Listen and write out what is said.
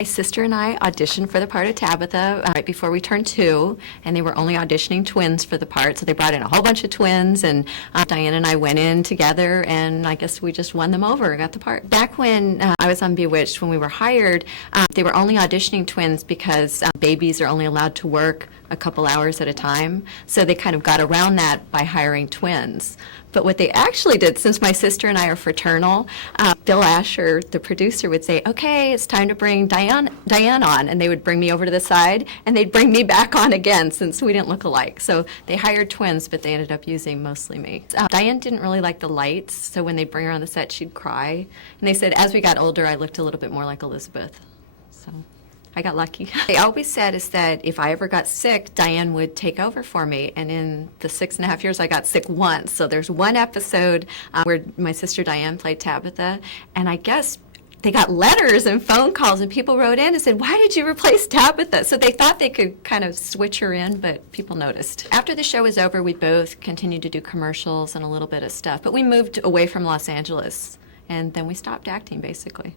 My sister and I auditioned for the part of Tabitha right before we turned 2, and they were only auditioning twins for the part, so they brought in a whole bunch of twins, and Diane and I went in together, and I guess we just won them over, got the part. Back when I was on Bewitched, when we were hired, they were only auditioning twins because babies are only allowed to work a couple hours at a time, so they kind of got around that by hiring twins. But what they actually did, since my sister and I are fraternal, Bill Asher, the producer, would say, okay, it's time to bring Diane on. And they would bring me over to the side, and they'd bring me back on again since we didn't look alike. So they hired twins, but they ended up using mostly me. Diane didn't really like the lights, so when they'd bring her on the set, she'd cry. And they said, as we got older, I looked a little bit more like Elizabeth. So I got lucky. They always said is that if I ever got sick, Diane would take over for me. And in the 6.5 years, I got sick once. So there's one episode where my sister Diane played Tabitha, and I guess they got letters and phone calls, and people wrote in and said, why did you replace Tabitha? So they thought they could kind of switch her in, but people noticed. After the show was over, we both continued to do commercials and a little bit of stuff. But we moved away from Los Angeles, and then we stopped acting, basically.